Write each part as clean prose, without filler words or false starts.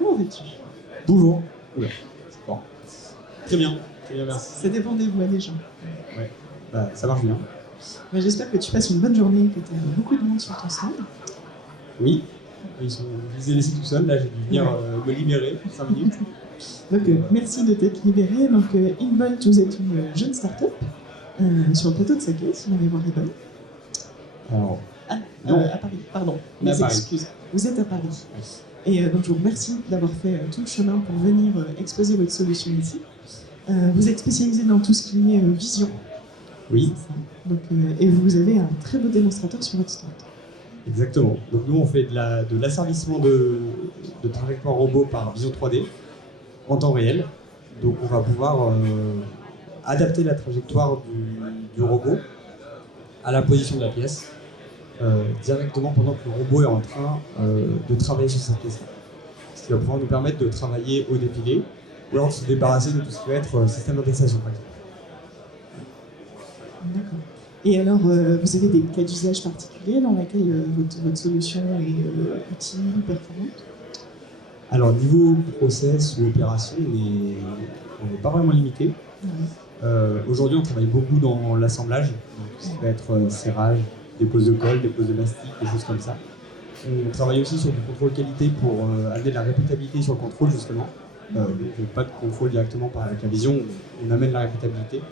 Comment vas-tu? Bonjour. Oula, c'est fort. Très bien, merci. Ça dépend des voix des gens. Ouais, bah, ça marche bien. Bah, j'espère que tu passes une bonne journée, que tu as beaucoup de monde sur ton stand. Oui, je les ai laissés tout seuls, là j'ai dû venir me libérer pour 5 minutes. Donc merci de t'être libéré. Donc Involt, vous êtes une jeune start-up sur le plateau de Sake, si ma mémoire est bonne. Alors, À Paris, pardon. À Paris. Excuses. Vous êtes à Paris. oui. Et donc je vous remercie d'avoir fait tout le chemin pour venir exposer votre solution ici. Vous êtes spécialisé dans tout ce qui est vision. Oui, Donc, et vous avez un très beau démonstrateur sur votre stand. exactement. Donc nous on fait de l'asservissement de trajectoires robots par vision 3D en temps réel. Donc on va pouvoir adapter la trajectoire du robot à la position de la pièce directement pendant que le robot est en train de travailler sur cette pièce-là. Ce qui va pouvoir nous permettre de travailler au défilé ou alors de se débarrasser de tout ce qui va être système d'indexation par exemple. D'accord. Et alors, vous avez des cas d'usage particuliers dans lesquels votre solution est utile, performante? Alors niveau process ou opération, on n'est pas vraiment limité. Aujourd'hui, on travaille beaucoup dans l'assemblage, donc ce qui va être serrage, des poses de colle, des poses de mastic, des choses comme ça. On travaille aussi sur du contrôle qualité pour amener de la répétabilité sur le contrôle justement. Donc pas de contrôle directement avec la vision, on amène la répétabilité.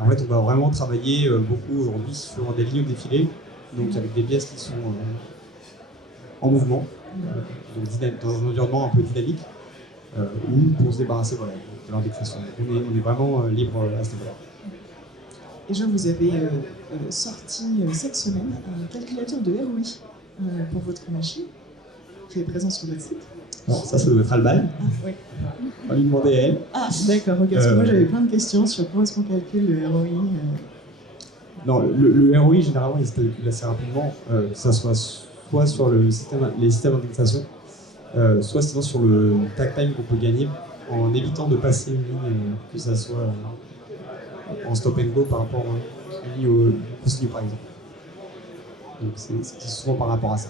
En fait, on va vraiment travailler beaucoup aujourd'hui sur des lignes de défilé, donc avec des pièces qui sont en mouvement, donc dans un environnement un peu dynamique, ou pour se débarrasser de l'indexation. On est vraiment libre à ce niveau-là. Et je vous avez sorti cette semaine un calculateur de ROI pour votre machine, qui est présent sur votre site. Alors, ça doit être Alban. Oui. On va lui demander à elle. Ah, d'accord, ok. Parce que moi j'avais plein de questions sur comment est-ce qu'on calcule le ROI. Non, le ROI, généralement, il se calcule assez rapidement, que ça soit sur les systèmes d'indexation, soit sinon sur le tag time qu'on peut gagner en évitant de passer une ligne, que ça soit en stop and go par rapport à une ligne au continu par exemple. Donc c'est souvent par rapport à ça.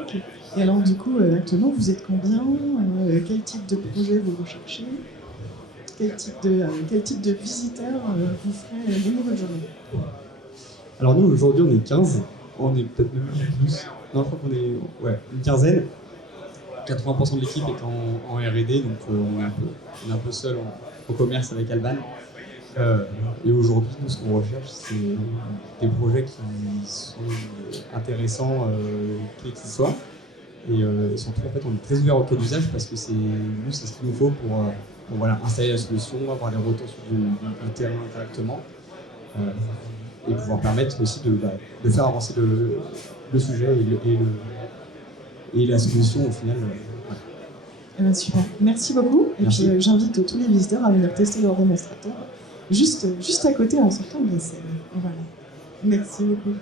Ok. Et alors du coup, actuellement, vous êtes combien? Quel type de projet vous recherchez? Quel type de visiteurs vous ferez venir votre journée? Alors nous, aujourd'hui, on est 15. On est peut-être même plus. Non, je crois qu'on est une quinzaine. 80% de l'équipe est en R&D, donc on est un peu seul au commerce avec Alban. Et aujourd'hui, nous, ce qu'on recherche, c'est des projets qui sont intéressants, quels qu'ils soient. Et surtout, en fait, on est très ouvert au cas d'usage parce que c'est ce qu'il nous faut pour installer la solution, avoir des retours sur du terrain directement et pouvoir permettre aussi de faire avancer le sujet et la solution au final. Super, merci beaucoup. Merci. Et puis j'invite tous les visiteurs à venir tester leur démonstrateur juste à côté en sortant de la scène. Voilà. Merci beaucoup.